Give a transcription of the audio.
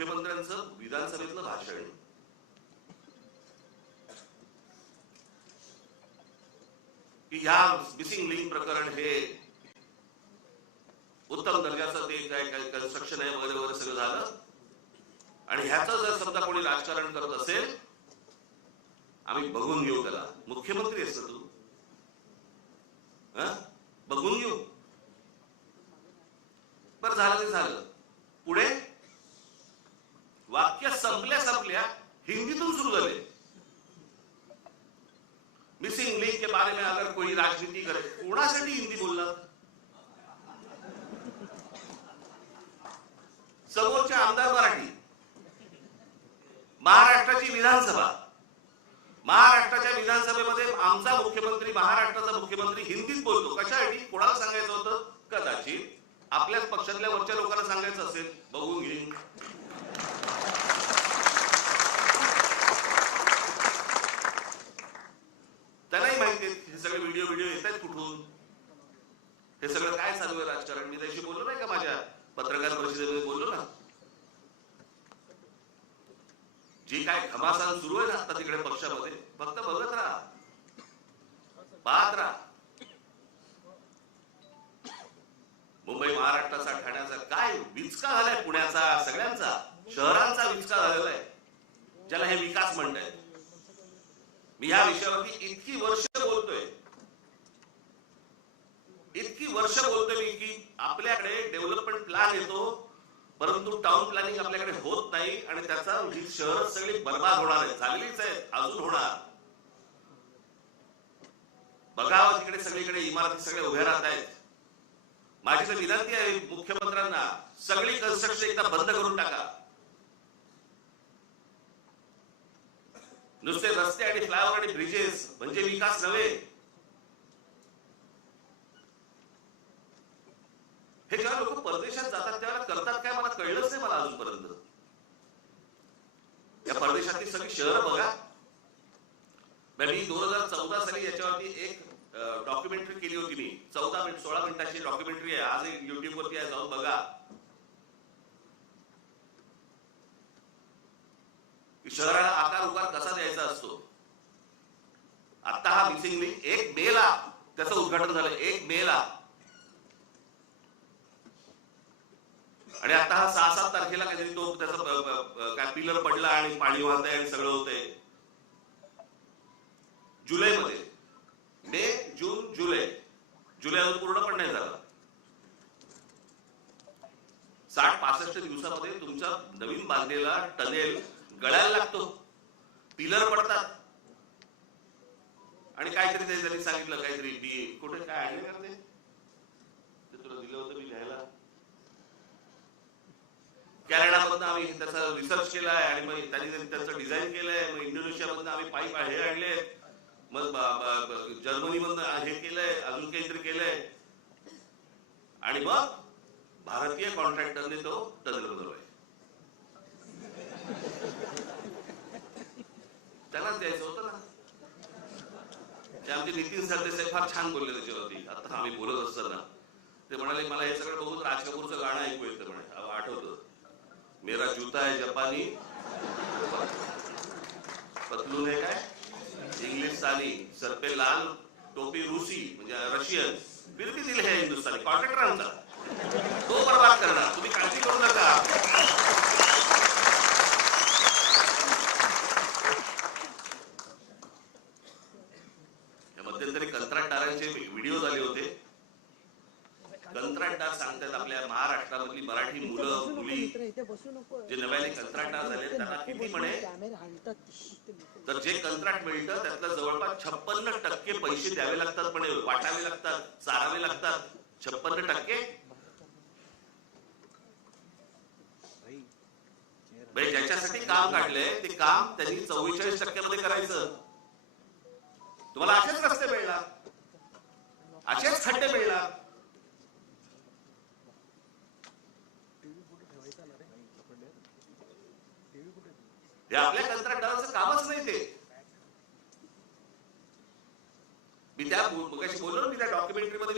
मुख्यमंत्र्यांचं विधानसभेतलं भाषण की ह्या मिसिंग लिंक प्रकरण हे उत्तम दर्जाचं ते काय कन्स्ट्रक्शन आहे वगैरे वगैरे सगळं झालं आणि ह्याचं जर समजा कोणी राजकारण करत असेल आम्ही बघून घेऊ त्याला. मुख्यमंत्री असतो तू बघून घेऊ. बरं झालं ते झालं. पुढे वाक्य संपल्या हिंदीतून सुरू झाले. मिसिंग लिंक के बारे में अगर कोई राजनीति करे कोणासाठी हिंदी बोलला. समोरचे आमदार मराठी. महाराष्ट्राची विधानसभा महाराष्ट्राच्या विधानसभेमध्ये आमचा मुख्यमंत्री महाराष्ट्राचा मुख्यमंत्री हिंदीत बोलतो. कशासाठी कोणाला सांगायचं होतं. कदाचित आपल्याच पक्षातल्या वरच्या लोकांना सांगायचं असेल बघून घेईन. त्यांनाही माहिती हे सगळे व्हिडिओ येत आहेत कुठून. हे सगळं काय चालू आहे राजकारण. मी त्याशी बोललो नाही का माझ्या पत्रकार परिषदेमध्ये बोललो ना. जी काय घमासान सुरू आहे ना आता तिकडे पक्षामध्ये फक्त बघत राहा पाहत राहा. मुंबई महाराष्ट्राचा ठाण्याचा काय विचका झालाय. पुण्याचा सगळ्यांचा शहरांचा विचका झालेला आहे ज्याला हे विकास म्हणतायत. मी या विषयावरती इतकी वर्ष बोलतोय मी की आपल्याकडे डेव्हलपमेंट प्लॅन येतो परंतु टाउन प्लॅनिंग आपल्याकडे होत नाही आणि त्याचा ही शहर सगळी बर्बाद होणार आहे. झालेलीच आहे अजून होणार. बघावं तिकडे सगळीकडे इमारती सगळे उभ्या राहत आहेत. माझी तर विनंती आहे मुख्यमंत्र्यांना सगळी कन्स्ट्रक्शन एकदा बंद करून टाका. नुसते रस्ते आणि फ्लायओव्हर आणि ब्रिजेस म्हणजे विकास नव्हे. हे जेव्हा लोक परदेशात जातात त्यावेळेला करतात काय मला कळलंच नाही. मला अजूनपर्यंत या परदेशातली सगळी शहरं बघा. मी 2014 साली याच्यावरती एक डॉक्युमेंटरी केली होती. मी 16 मिनिटाची डॉक्युमेंटरी आहे. आज युट्यूब वरती आहे जाऊन बघा. शहराला आकार उकार कसा द्यायचा असतो. आता हा मिसिंग लिंक 1 मेला त्याचं उद्घाटन झालं. 1 मेला आणि आता हा 6-7 तारखेला काहीतरी तो त्याचा काय पिलर पडला आणि पाणी वाहतंय आणि सगळं होतंय. जुलैमध्ये मे जून जुलै अजून पूर्ण पण नाही झाला. 60-65 दिवसामध्ये तुमचा नवीन बांधलेला टनेल गळायला लागतो. पिलर पडतात आणि काहीतरी त्यांनी सांगितलं काहीतरी कुठे काय आणले करते ते तुला दिलं होतं मी घ्यायला. कॅनडामधून आम्ही त्याचा रिसर्च केलाय आणि मग त्यांनी त्याचं डिझाईन केलंय. मग इंडोनेशियामधून आम्ही पाईप हे आणले. मग जर्मनीमधून हे केलंय अजून काहीतरी केलंय आणि मग भारतीय कॉन्ट्रॅक्टरने तो टनेल बनवलाय. त्यालाच द्यायचं होतं ना. ते आमचे नितीन सरदेसाई फार छान बोलले त्याच्यावरती. आता आम्ही बोलत असताना ते म्हणाले मला हे सगळं बघून राज कपूरचं गाणं ऐकू येतं म्हणे. आठवतं मेरा जूता है जापानी पतलून है काय इंग्लिशसानी सर पे लाल टोपी रूसी म्हणजे रशियन फिर भी दिल है हिंदुस्तानी. कॉन्ट्रॅक्टरांचा तो बर्बाद करणार. तुम्ही काळजी करू नका. मध्यंतरी कंत्राटदारांचे व्हिडिओ आले होते. कंत्राटदार सांगतात आपल्या महाराष्ट्रामधली मराठी मुलं मुली जे नव्याने कंत्राटदार झाले त्यांना किती म्हणे तर जे कंत्राट मिळतं त्यातलं जवळपास 56% पैसे द्यावे लागतात म्हणे. वाटावे लागतात चारावे लागतात. 56% ज्याच्यासाठी काम काढलंय ते काम त्यांनी 44% मध्ये करायचं. तुम्हाला असेच रस्ते मिळणार असेच खड्डे मिळणार. हे आपल्या कंत्राटदाराचं कामच नाही. ते मी त्या मगाशी बोललो मी त्या डॉक्युमेंटरी मध्ये